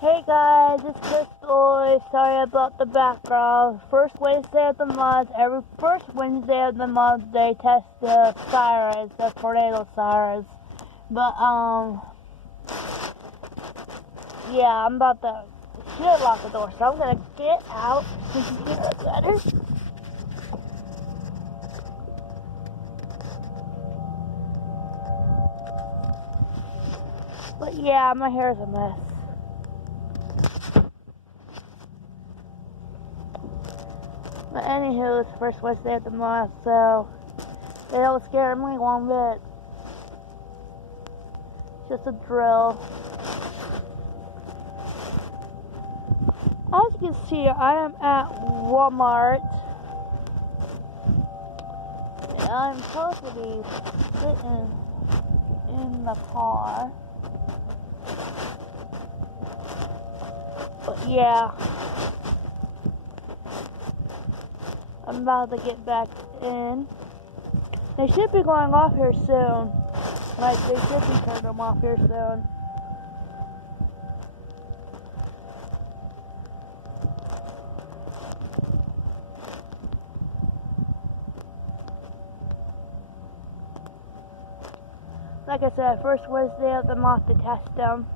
Hey guys, it's Crystal. Sorry about the background. First Wednesday of the month, every first Wednesday of the month, they test the sirens, the tornado sirens. But, yeah, I'm about to lock the door, so I'm gonna get out so you can hear it better. But yeah, my hair is a mess. But anywho, it's the first Wednesday of the month, so they don't scare me one bit. Just a drill. As you can see, I am at Walmart. And I'm supposed to be sitting in the car. But yeah. I'm about to get back in. They should be going off here soon. Like, they should be turning them off here soon. Like I said, first Wednesday of the month to test them.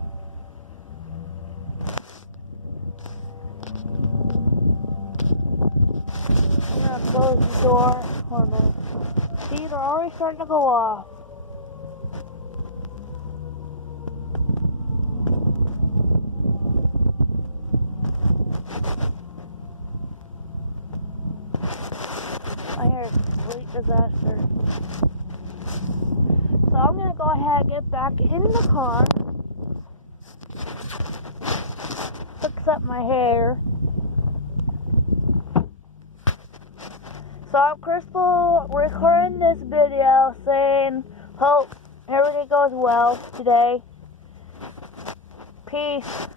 I'm gonna close the door for a minute. See, they're already starting to go off. My hair is a complete disaster. So I'm gonna go ahead and get back in the car. Fix up my hair. So I'm Crystal recording this video saying hope everything goes well today. Peace.